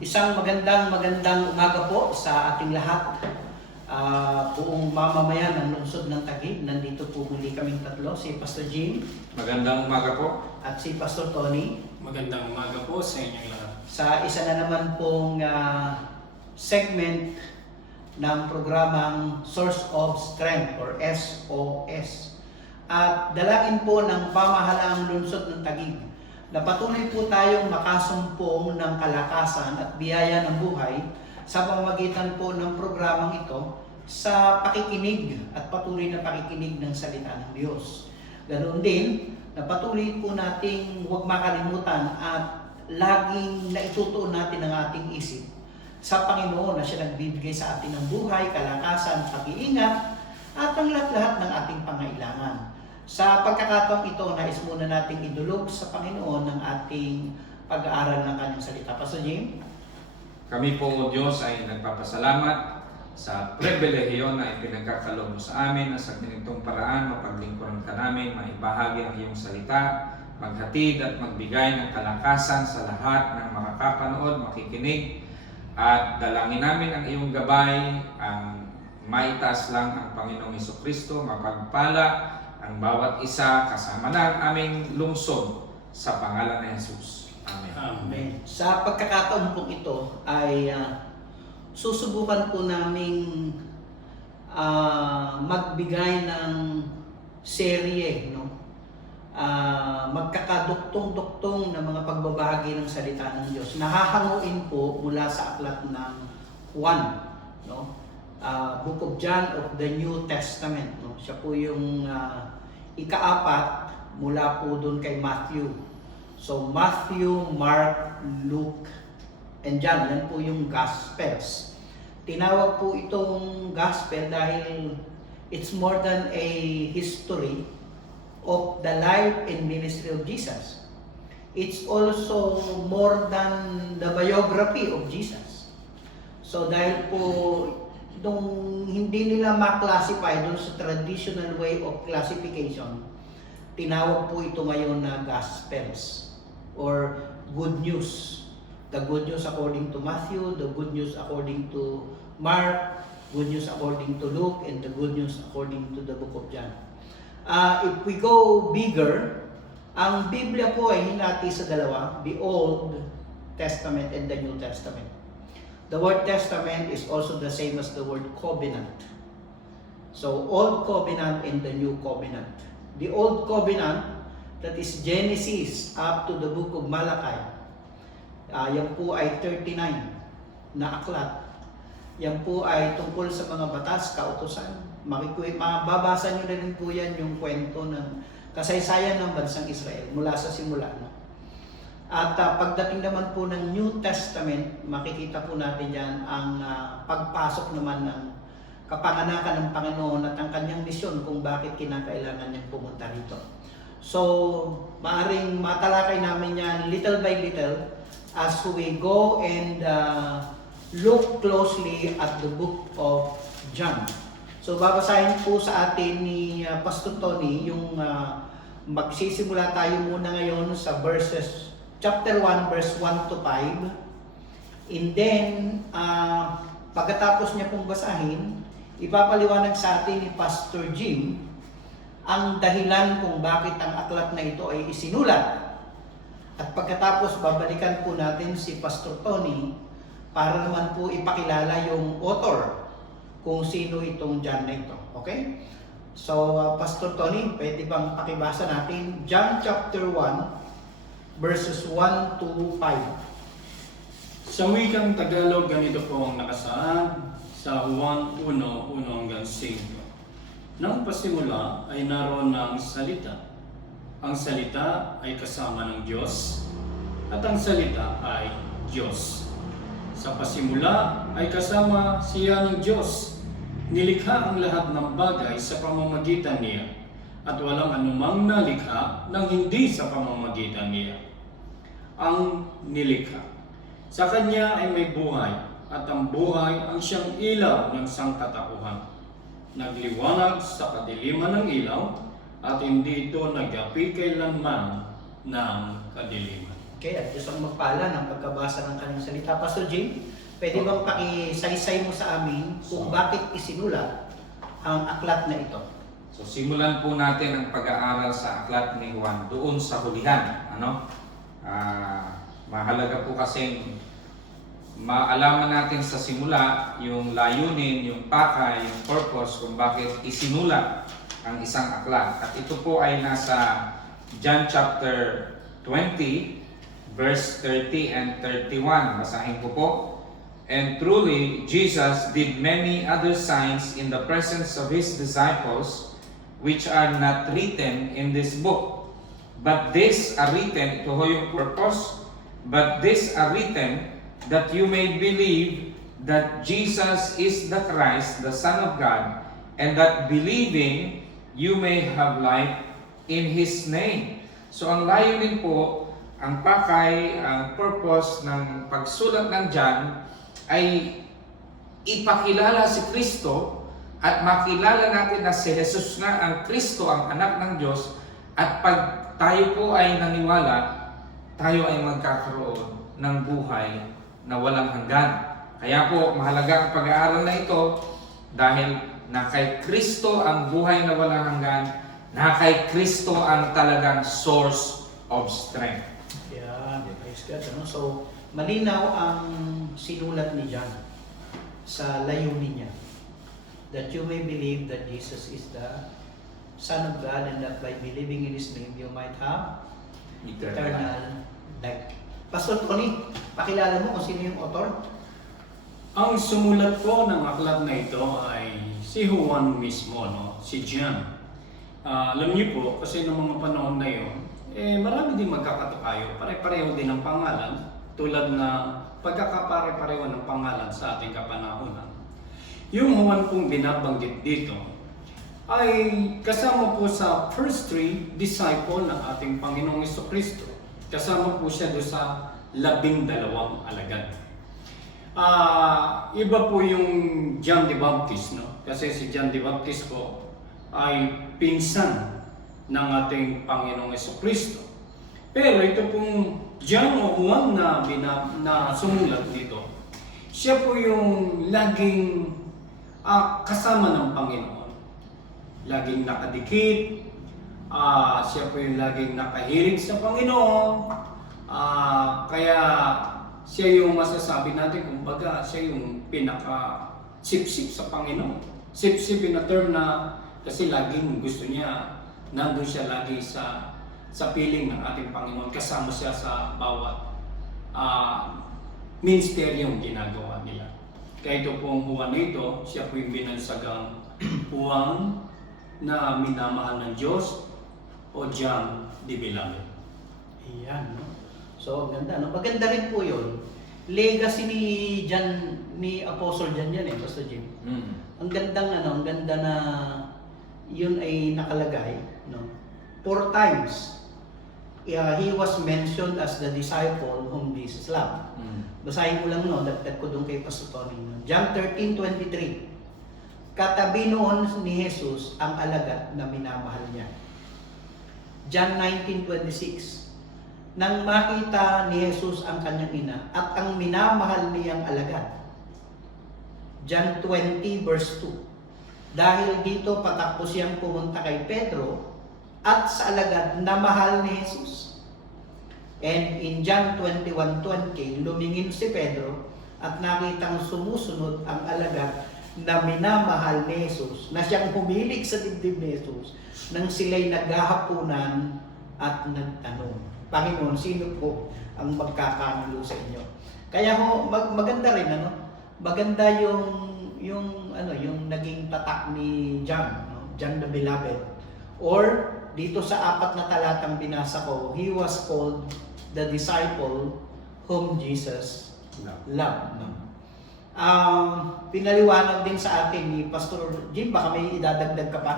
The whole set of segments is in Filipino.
Isang magandang umaga po sa ating lahat. Buong mamamayan ng lungsod ng Taguig. Nandito po muli kaming tatlo, si Pastor Jim. Magandang umaga po. At si Pastor Tony. Magandang umaga po sa inyong lahat. Sa isa na naman pong segment ng programang Source of Strength or SOS. At dalangin po ng pamahalaang lungsod ng Taguig na patuloy po tayong makasumpong ng kalakasan at biyaya ng buhay sa pamamagitan po ng programang ito sa pakikinig at patuloy na pakikinig ng salita ng Diyos. Ganoon din, na patuloy po nating huwag makalimutan at laging naitutuon natin ang ating isip sa Panginoon na siya nagbibigay sa atin ng buhay, kalakasan, pag-iingat at ang lahat-lahat ng ating pangailangan. Sa pagkakataong ito, nais muna nating idulog sa Panginoon ng ating pag-aaral ng kanyang salita. Pastor Jim? Kami po, O Diyos, ay nagpapasalamat sa pribilehiyo na ipinagkakaloob mo sa amin na sa ganitong paraan mapaglingkuran ka namin, maibahagi ang iyong salita, maghatid at magbigay ng kalakasan sa lahat ng makakapanood, makikinig, at dalangin namin ang iyong gabay, ang maitaas lang ang Panginoong Hesukristo, mapagpala ang bawat isa kasama na ang aming lungsod sa pangalan ni Jesus. Amen. Amen. Sa pagkakataon po ito ay susubukan po naming magbigay ng serye, no? Magkakaduktong-duktong na mga pagbabahagi ng salita ng Diyos. Nahahanguin po mula sa aklat ng Juan, no? Book of John of the New Testament, no? Siya po yung ikaapat mula po doon kay Matthew. So Matthew, Mark, Luke, and John, yan po yung Gospels. Tinawag po itong Gospel dahil it's more than a history of the life and ministry of Jesus. It's also more than the biography of Jesus. So dahil po nung hindi nila ma-classify doon sa traditional way of classification, tinawag po ito ngayon na Gospels or Good News. The Good News according to Matthew, the Good News according to Mark, Good News according to Luke, and the Good News according to the Book of John. If we go bigger, ang Biblia po ay hinati sa dalawa, the Old Testament and the New Testament. The word testament is also the same as the word covenant. So, Old Covenant and the New Covenant. The Old Covenant, that is Genesis up to the book of Malachi. Yan po ay 39 na aklat. Yan po ay tungkol sa mga batas, kautusan. Mababasa nyo na rin po yan yung kwento ng kasaysayan ng bansang Israel mula sa simula. No? At pagdating naman po ng New Testament, makikita po natin yan ang pagpasok naman ng kapanganakan ng Panginoon at ang kanyang misyon kung bakit kinakailangan niyang pumunta rito. So, maaring matalakay namin yan little by little as we go and look closely at the book of John. So, babasahin po sa atin ni Pastor Tony yung magsisimula tayo muna ngayon sa chapter 1, verse 1 to 5. And then, pagkatapos niya pong basahin, ipapaliwanag sa atin ni Pastor Jim ang dahilan kung bakit ang aklat na ito ay isinulat. At pagkatapos, babalikan po natin si Pastor Tony para naman po ipakilala yung author kung sino itong John na ito. Okay? So, Pastor Tony, pwede bang pakibasa natin John chapter 1, verses 1 to 5. Sa wikang Tagalog, ganito po ang nakasaad sa Juan 1:1 hanggang 5. Nang pasimula ay naroon ng salita. Ang salita ay kasama ng Diyos at ang salita ay Diyos. Sa pasimula ay kasama siya ng Diyos. Nilikha ang lahat ng bagay sa pamamagitan niya at walang anumang nalikha nang hindi sa pamamagitan niya. Ang nilikha. Sa kanya ay may buhay, at ang buhay ang siyang ilaw ng sangkatauhan. Nagliwanag sa kadiliman ng ilaw, at hindi ito nag-api kailanman ng kadiliman. Okay, at Diyos ang magpala ng pagkabasa ng kanyang salita. Pastor Jim, pwede bang pakisaysay mo sa amin kung bakit isinulat ang aklat na ito? So simulan po natin ang pag-aaral sa aklat ni Juan doon sa hulihan. Mahalaga po kasing maalaman natin sa simula yung layunin, yung pakay, yung purpose kung bakit isinulat ang isang aklat. At ito po ay nasa John chapter 20 verse 30 and 31. Basahin ko po. And truly, Jesus did many other signs in the presence of his disciples, which are not written in this book. But these are written, ito ho yung purpose, but these are written that you may believe that Jesus is the Christ, the Son of God, and that believing you may have life in His name. So ang layunin po, ang pakay, ang purpose ng pagsulat ng John ay ipakilala si Kristo at makilala natin na si Jesus na ang Kristo, ang anak ng Diyos, at pag tayo po ay naniwala, tayo ay magkakaroon ng buhay na walang hanggan. Kaya po mahalaga ang pag-aaral na ito dahil na kay Kristo ang buhay na walang hanggan, na kay Kristo ang talagang source of strength. Yeah, praise God. So, malinaw ang sinulat ni John sa layunin niya. That you may believe that Jesus is the Son of God and that by believing in His name you might have eternal life. Pastor Tony, pakilala mo kung sino yung author? Ang sumulat po ng aklat na ito ay si Juan mismo, si John. Alam niyo po, kasi noong mga panahon na yun, marami din magkakatukayo, pare-pareho din ang pangalan, tulad na pagkakapare-pareho ng pangalan sa ating kapanahunan. Yung Juan pong binabanggit dito ay kasama po sa first three disciple ng ating Panginoong Jesucristo. Kasama po siya doon sa 12 alagad. Iba po yung John the Baptist, kasi si John the Baptist po ay pinsan ng ating Panginoong Jesucristo. Pero ito pong John o Juan na sumulat dito, siya po yung laging kasama ng Panginoon. Laging nakadikit, siya po yung laging nakahilig sa Panginoon, kaya siya yung masasabi natin, kumbaga siya yung pinaka-sip-sip sa Panginoon. Sip-sip in a term na kasi laging gusto niya, nandun siya lagi sa piling ng ating Panginoon, kasama siya sa bawat ministeryong ginagawa nila. Kaya ito pong Juan nito, siya po yung binansagang Juan na minamahal ng Diyos o John the Beloved. Iyan, So, ganda, Maganda rin po yun. Legacy ni Apostle John yan Pastor Jim. Ang ganda na yun ay nakalagay, 4 times. He was mentioned as the disciple whom Jesus loved. Basahin ko lang, dagdag ko doon kay Pastor Tony. John 13:23. Katabi noon ni Jesus ang alagad na minamahal niya. John 19:26. Nang makita ni Jesus ang kanyang ina at ang minamahal niyang alagad. John 20 verse 2. Dahil dito patakbo siyang pumunta kay Pedro at sa alagad na mahal ni Jesus. And in John 21:20, lumingin si Pedro at nakitang sumusunod ang alagad na minamahal ni Jesus, na siyang humilig sa dibdib ni Jesus nang sila'y naghahapunan at nagtanong, Panginoon, sino po ang magkakanulo sa inyo? Kaya maganda rin, maganda yung naging tatak ni John, John the Beloved. Or dito sa 4 na talatang binasa ko, he was called the disciple whom Jesus loved. Pinaliwanag din sa atin ni Pastor Jim, baka may idadagdag ka pa?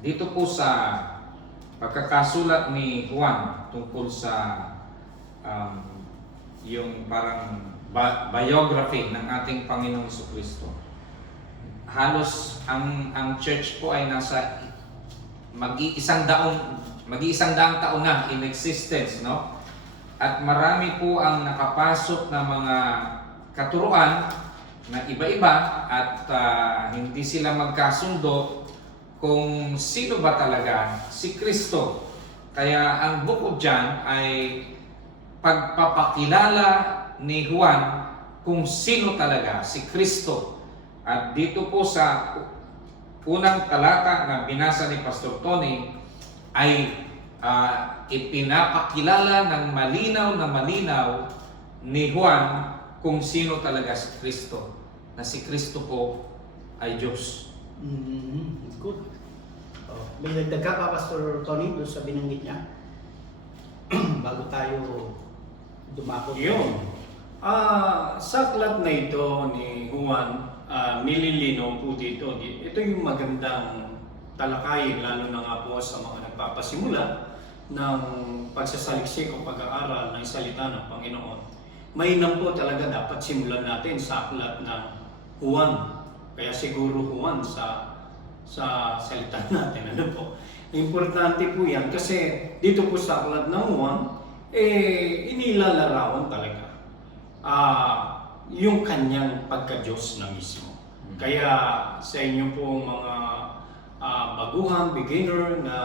Dito po sa pagkakasulat ni Juan tungkol sa yung parang biography ng ating Panginoong Jesucristo, halos ang church po ay nasa mag-100 mag-iisang daang taon na in existence, no? At marami po ang nakapasok na mga katuruan na iba-iba at hindi sila magkasundo kung sino ba talaga si Kristo. Kaya ang Book of John ay pagpapakilala ni Juan kung sino talaga si Kristo. At dito po sa unang talata na binasa ni Pastor Tony ay ipinapakilala ng malinaw na malinaw ni Juan kung sino talaga si Kristo. Na si Kristo po ay Diyos. Good. Oh, may dagdag ka pa, Pastor Tony, doon sa binanggit niya? Bago tayo dumakot. Yun. Sa aklat na ito ni Juan, nililinaw po dito. Ito yung magandang talakayin, lalo na nga po sa mga nagpapasimula ng pagsasaliksik o pag-aaral ng salita ng Panginoon. Mainam po talaga dapat simulan natin sa aklat ng Juan. Kaya siguro Juan sa salita natin. Ano po? Importante po yan kasi dito po sa aklat ng Juan, inilalarawan talaga yung kanyang pagka-Diyos na mismo. Kaya sa inyo po mga baguhan, beginner na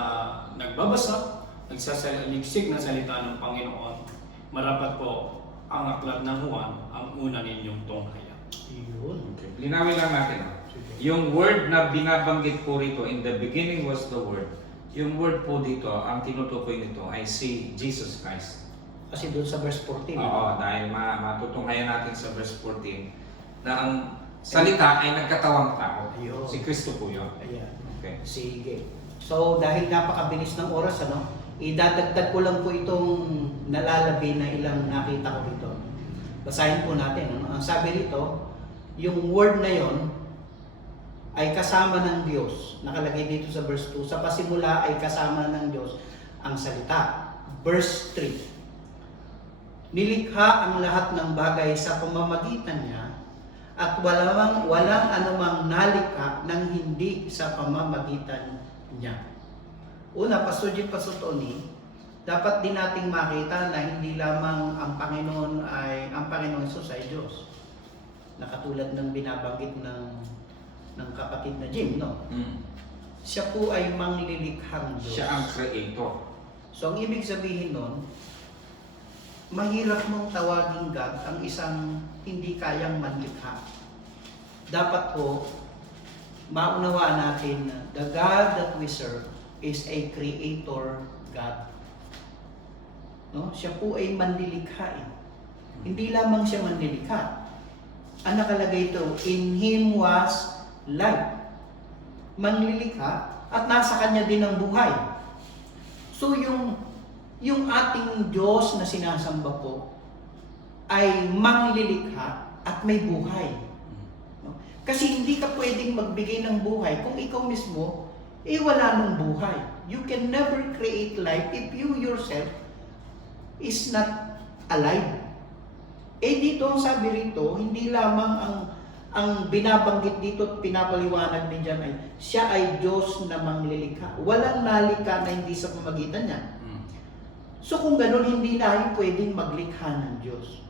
nagbabasa, nagsasaliksik ng salita ng Panginoon, marapat po ang aklat ng Juan ang una ninyong tunghayan. Yun. Okay. Linawin lang natin. Yung word na binabanggit po rito, in the beginning was the word. Yung word po dito, ang tinutukoy nito ay si Jesus Christ. Kasi doon sa verse 14. Oo, dahil matutunghayan natin sa verse 14 na ang salita ay nagkatawang tao. Ayun. Si Kristo po yun. Ayan. Okay. Sige. So, dahil napakabilis ng oras, idadagdag ko lang po itong nalalabi na ilang nakita ko dito. Basahin po natin. Ang sabi rito, yung word na yon ay kasama ng Diyos. Nakalagay dito sa verse 2. Sa pasimula ay kasama ng Diyos ang salita. Verse 3. Nilikha ang lahat ng bagay sa pamamagitan niya at walang anumang nalikha ng hindi sa pamamagitan niya. Una, Pastor Jim, Pastor Tony, dapat din nating makita na hindi lamang ang Panginoon Jesus ay Diyos. Na katulad ng binabanggit ng kapatid na Jim, no? Siya po ay manglilikhang Diyos. Siya ang creator. So, ang ibig sabihin nun, mahirap mong tawaging God ang isang hindi kayang manlikha. Dapat po, maunawaan natin na the God that we serve is a creator God. No? Siya po ay manlilikha. Hindi lamang siya manlilikha. Ang nakalagay ito, in Him was life. Manlilikha at nasa Kanya din ang buhay. So yung ating Diyos na sinasamba po ay manglilikha at may buhay. No? Kasi hindi ka pwedeng magbigay ng buhay kung ikaw mismo wala nang buhay. You can never create life if you yourself is not alive. Dito ang sabi rito, hindi lamang ang binabanggit dito at pinapaliwanag din dyan ay siya ay Diyos na manglilikha. Walang nalikha na hindi sa pamagitan niya. So kung ganun, hindi na pwedeng maglikha ng Diyos.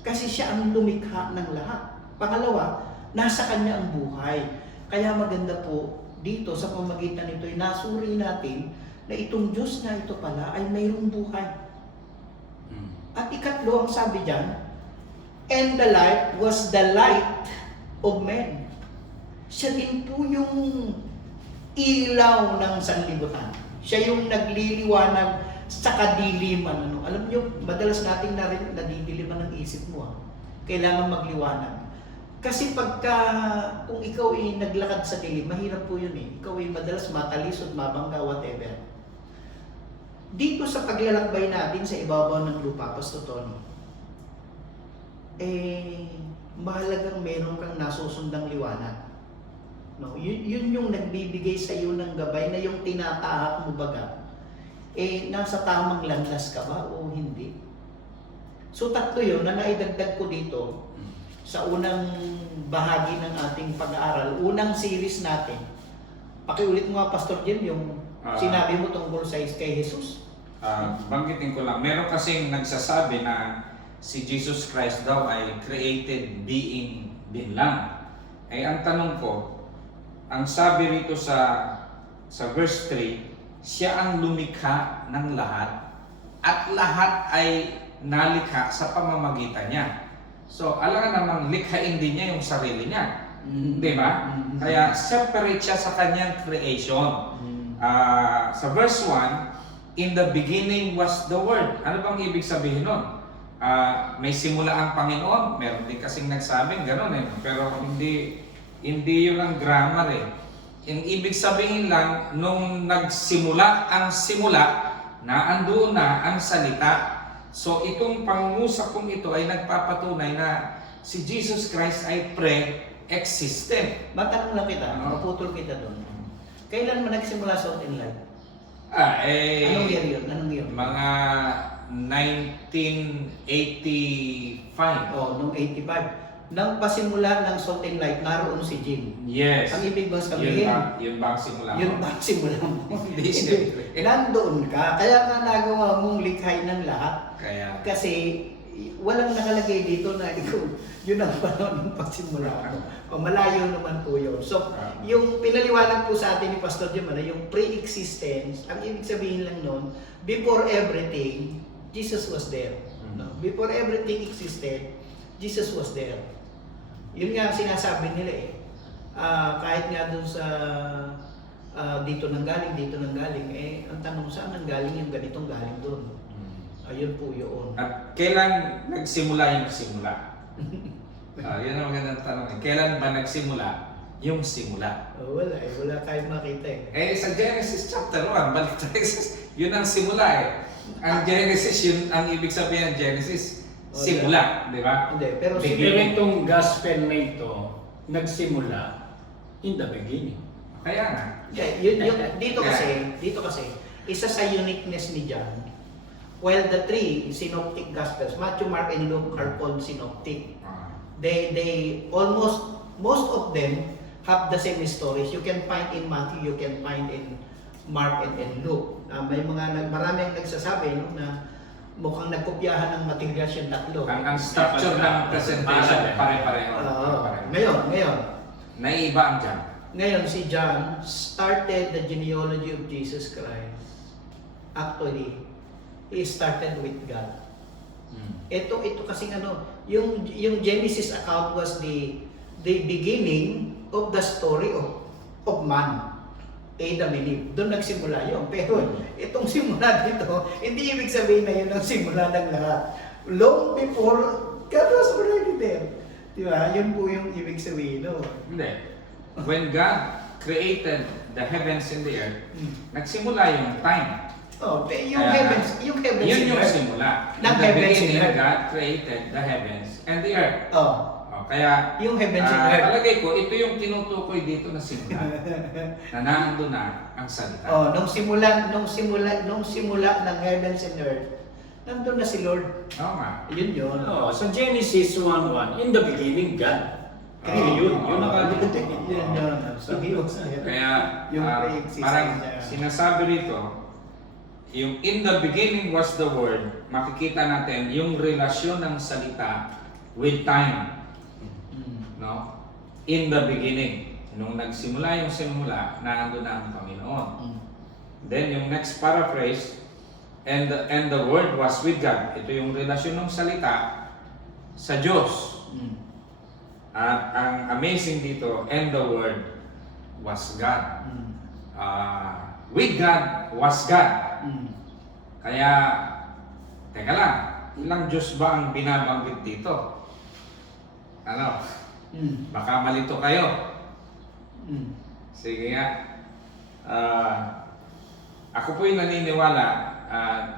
Kasi siya ang lumikha ng lahat. Pangalawa, nasa Kanya ang buhay. Kaya maganda po dito sa pamagitan nito ay nasuri natin na itong Diyos na ito pala ay mayroong buhay. At ikatlo, ang sabi dyan, and the light was the light of men. Siya din po yung ilaw ng sanlibutan. Siya yung nagliliwanag sa kadiliman. Alam niyo, madalas nating nadidiliman ng isip mo. Kailangan magliwanag. Kasi kung ikaw ay naglakad sa dilim, mahirap po yun . Ikaw ay madalas matalisod, mabangga, whatever. Dito sa paglalakbay natin sa ibabaw ng lupa, Pastor Tony, mahalagang meron kang nasusundang liwanag. No? Yun yung nagbibigay sa iyo ng gabay na yung tinatahak mo baga. Nasa tamang landas ka ba o hindi? So tatlo yun na naidagdag ko dito sa unang bahagi ng ating pag-aaral, unang series natin. Pakiulit mo nga, Pastor Jim, yung sinabi mo tungkol sa kay Jesus? Banggitin ko lang, meron kasing nagsasabi na si Jesus Christ daw ay created being din lang. Ay ang tanong ko, ang sabi rito sa verse 3, siya ang lumikha ng lahat at lahat ay nalikha sa pamamagitan niya. So, alam namang likhain din niya yung sarili niya. Di ba? Kaya separate siya sa kanyang creation. Sa verse 1, in the beginning was the Word. Ano bang ibig sabihin nun? May simula ang Panginoon. Meron din kasing nagsabing gano'n eh. Pero hindi yun ang grammar eh. Yung ibig sabihin lang, nung nagsimula ang simula, na andoon na ang salita. So itong pangungusap kong ito ay nagpapatunay na si Jesus Christ ay pre-existent. Matanong lang kita, maputol kita doon. Kailan mo nagsimula sa Open Life? Anong year yun? Mga 1985. Nung 85. Nang pasimula ng Salt and Light, naroon si Jim. Yes. Ang ibig bang sabihin? Yun ba ang simula mo? Yun ba ang simula mo? Hindi, siyempre. Nandoon ka. Kaya nga nagawa mong likhay ng lahat. Kaya, Kasi walang nakalagay dito na ikaw, yun ang panahon ng pagsimula mo. O malayo naman po yun. So, yung pinaliwanag po sa atin ni Pastor Jim, yung pre-existence, ang ibig sabihin lang nun, before everything, Jesus was there. No? Before everything existed, Jesus was there. Yun nga ang sinasabi nila eh. Kahit nga dun sa dito nang galing, ang tanong saan nang galing yung ganitong galing dun? Ayun po yun. at kailan nagsimula yung simula? Yun ang magandang tanong. Kailan ba nagsimula yung simula? Wala tayong makita eh. Sa Genesis chapter 1, balik tayo yun ang simula eh. Ang Genesis, yun ang ibig sabihin ng Genesis, simula, di ba? Hindi, pero Pero itong gospel na ito, nagsimula in the beginning. Kaya nga. dito kasi, isa sa uniqueness ni John, while the three synoptic gospels, Matthew, Mark, and Luke are called synoptic. They almost, most of them have the same stories. You can find in Matthew, you can find in Mark and Luke. Marami ang nagsasabi na mukhang nagkopyahan ng materials yung tatlo. Ang structure ng presentation, pare-pareho. Ngayon, Naiiba ang dyan. Ngayon, si John started the genealogy of Jesus Christ. Actually, he started with God. Ito kasing yung Genesis account was the beginning of the story of man. Adam and Eve. Doon nagsimula yun. Pero itong simula dito, hindi ibig sabihin na yun ang simula ng lahat. Long before, God was already there. Diba? Yun po yung ibig sabihin. No? Hindi. When God created the heavens and the earth, nagsimula yung time. Yung heavens Yun and yung earth. simula. Ng In the heavens and beginning, earth. God created the heavens and the earth. Kaya, Yung heavens and earth. palagay ko, ito yung tinutukoy dito na simula. Na naando na ang salita. Nung simula ng heavens and earth, nandun na si Lord. Oo nga. Yun yun. Sa Genesis 1:1, in the beginning, God. Yun nakalito. Yun yun. So he was there. Kaya, Yung pre-existing parang niya. sinasabi rito, yung in the beginning was the word, makikita natin yung relasyon ng salita with time. No? In the beginning. Nung nagsimula yung simula, naando na ang Panginoon. Then yung next paraphrase, and the word was with God. Ito yung relasyon ng salita sa Diyos. At ang amazing dito, and the word was God. With God was God. Kaya, teka lang, ilang Diyos ba ang binabanggit dito? Baka malito kayo. Sige nga. Ako po ay naniniwala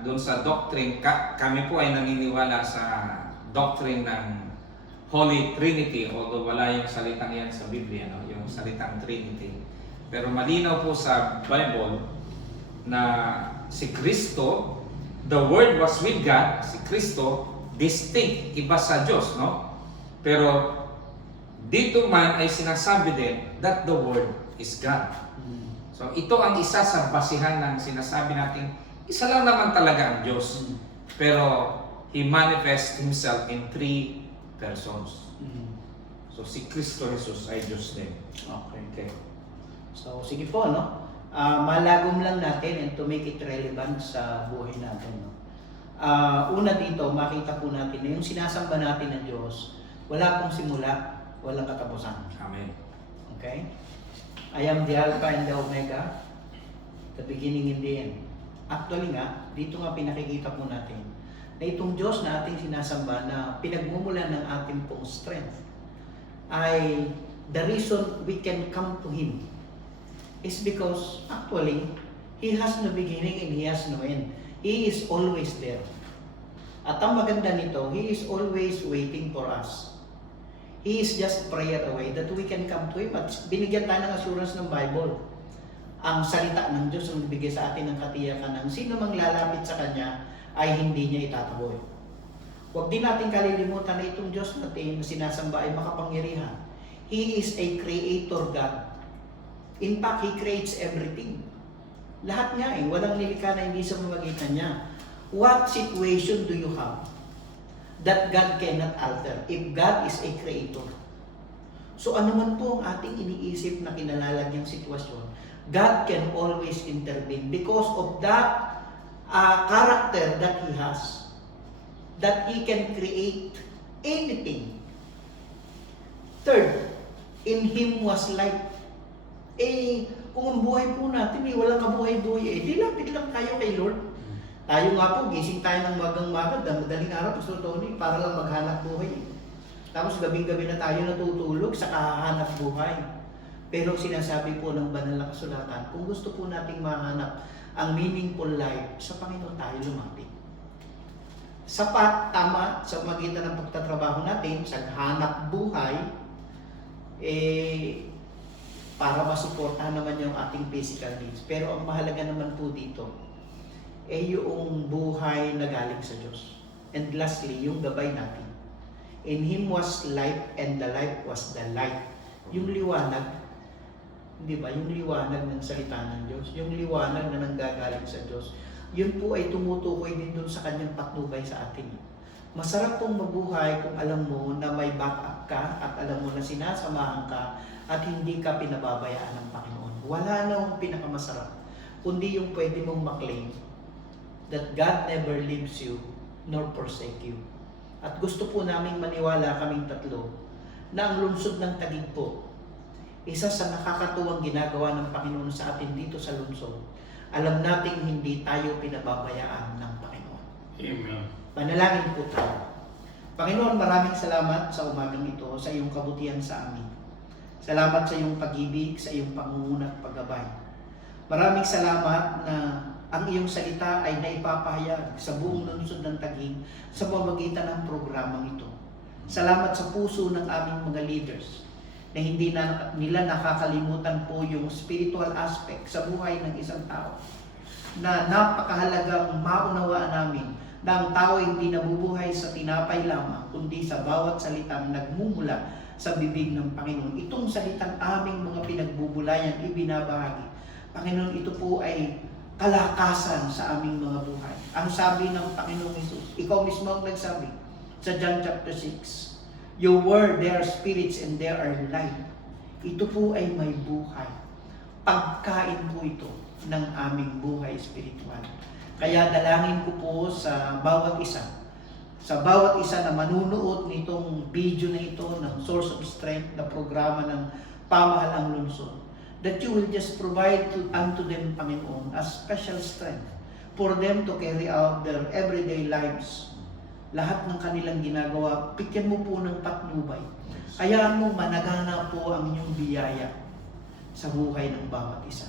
doon sa doctrine, kami po ay naniniwala sa doctrine ng Holy Trinity, although wala yung salitang yan sa Biblia, no? Yung salitang Trinity. Pero malinaw po sa Bible na si Kristo, the Word was with God, si Kristo, distinct, iba sa Diyos, no? Pero dito man ay sinasabi din that the Word is God. So ito ang isa sa basihan ng sinasabi natin, isa lang naman talaga ang Diyos. Pero He manifests Himself in 3 persons. So si Kristo Jesus ay Diyos din. Okay. Okay. So, sige po, no? Malagom lang natin and to make it relevant sa buhay natin, no? Una dito, makita po natin na yung sinasamba natin ng Diyos, wala pong simula, walang katapusan. Amen. Okay? I am the Alpha and the Omega, the beginning and the end. Actually nga, dito nga pinakikita po natin na itong Diyos na ating sinasamba na pinagmumulan ng ating pong strength ay the reason we can come to Him is because actually He has no beginning and He has no end. He is always there. At ang maganda nito, He is always waiting for us. He is just prayer away that we can come to Him. At binigyan tayo ng assurance ng Bible. Ang salita ng Diyos ang bigay sa atin ng katiyakan ng sino mang lalapit sa Kanya ay hindi niya itataboy. Huwag din natin kalilimutan na itong Diyos natin na sinasamba ay makapangyarihan. He is a creator God. In fact, He creates everything. Lahat nga walang nilikha na hindi sa mamagitan niya. What situation do you have that God cannot alter if God is a creator? So ano man po ang ating iniisip na kinalalagyang sitwasyon, God can always intervene because of that character that He has. That He can create anything. Third, in Him was life. Kung ang buhay po natin walang kabuhay-buhay, di lapit lang tayo kay Lord. Tayo nga po, gising tayo ng magang-maga, madaling araw, Pastor Tony, para lang maghanap buhay. Tapos gabing-gabi na tayo natutulog sa kahanap buhay. Pero sinasabi po ng banal na kasulatan, kung gusto po nating mahanap ang meaningful life, sa Panginoon tayo lumapit. Sapat, tama, sa magitan ng pagtatrabaho natin, sa hanap buhay, para masuportahan naman yung ating physical needs. Pero ang mahalaga naman po dito, yung buhay na galing sa Diyos. And lastly, yung gabay natin. In Him was life, and the life was the light. Yung liwanag, di ba? Yung liwanag ng salita ng Diyos, yung liwanag na nanggagaling sa Diyos, yun po ay tumutukoy din doon sa Kanyang patnubay sa atin. Masarap pong mabuhay kung alam mo na may backup ka at alam mo na sinasamahan ka at hindi ka pinababayaan ng Panginoon. Wala na akong pinakamasarap, kundi yung pwede mong maklaim that God never leaves you nor forsake you. At gusto po naming maniwala kaming tatlo na ang lungsod ng Taguig po, isa sa nakakatuwang ginagawa ng Panginoon sa atin dito sa lungsod, alam nating hindi tayo pinababayaan ng Panginoon. Amen. Panalangin po tayo. Panginoon, maraming salamat sa umagang ito, sa iyong kabutihan sa amin. Salamat sa iyong pag-ibig, sa iyong pangunguna at paggabay. Maraming salamat na ang iyong salita ay naipapahayag sa buong lungsod ng Taguig sa pamamagitan ng programang ito. Salamat sa puso ng aming mga leaders na hindi na nila nakakalimutan po yung spiritual aspect sa buhay ng isang tao. Na napakahalagang maunawaan namin na ang tao ay hindi nabubuhay sa tinapay lamang, kundi sa bawat salitang nagmumula sa bibig ng Panginoon. Itong salitang aming mga pinagbubulayan, ibinabahagi. Panginoon, ito po ay kalakasan sa aming mga buhay. Ang sabi ng Panginoong Jesus, ikaw mismo ang nagsabi sa John chapter 6, your word, they are spirits and they are life. Ito po ay may buhay. Pagkain po ito ng aming buhay spiritual. Kaya dalangin ko po sa bawat isa na manunood nitong video na ito ng Source of Strength na programa ng Pamahalang Lungsod, that you will just provide unto them, Panginoon, a special strength for them to carry out their everyday lives. Lahat ng kanilang ginagawa, bigyan mo po ng patnubay. Kaya mo managana po ang inyong biyaya sa buhay ng bawat isa.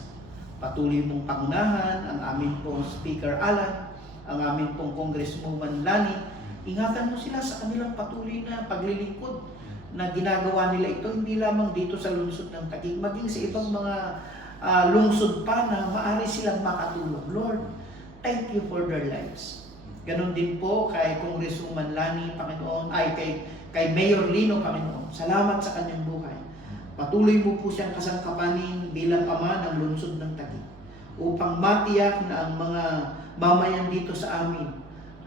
Patuloy mong pangunahan ang amin pong Speaker Alan, ang amin pong Congresswoman Lani. Ingatan mo sila sa kanilang patuloy na paglilingkod na ginagawa nila ito, hindi lamang dito sa lungsod ng Taguig, maging sa ibang mga lungsod pa na maaari silang makatulong. Lord, thank you for their lives. Ganon din po kay Congresswoman Lani, Panginoon, ay kay Mayor Lino, Panginoon. Salamat sa kanyang buhay. Patuloy mo po siyang kasangkapanin bilang ama ng lungsod ng Taguig. upang matiyak na ang mga mamayan dito sa amin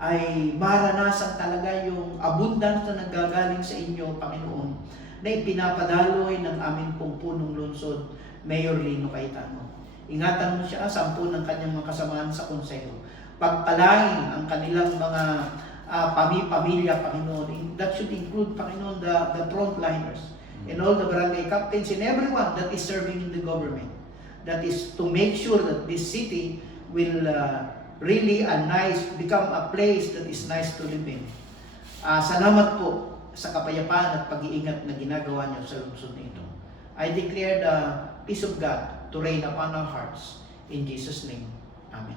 ay maranasan talaga yung abundance na nanggagaling sa inyo, Panginoon, na ipinapadaloy ng aming pong punong lungsod, Mayor Lino Cayetano. Ingatan mo siya, 10 ng kanyang mga kasamahan sa konseho. Pagpalain ang kanilang mga pamilya, Panginoon. That should include, Panginoon, the frontliners and all the barangay captains and everyone that is serving in the government. That is to make sure that this city will really become a place that is nice to live in. Salamat po sa kapayapaan at pag-iingat na ginagawa niyo sa lungsod na ito. I declare the peace of God to reign upon our hearts. In Jesus' name, Amen.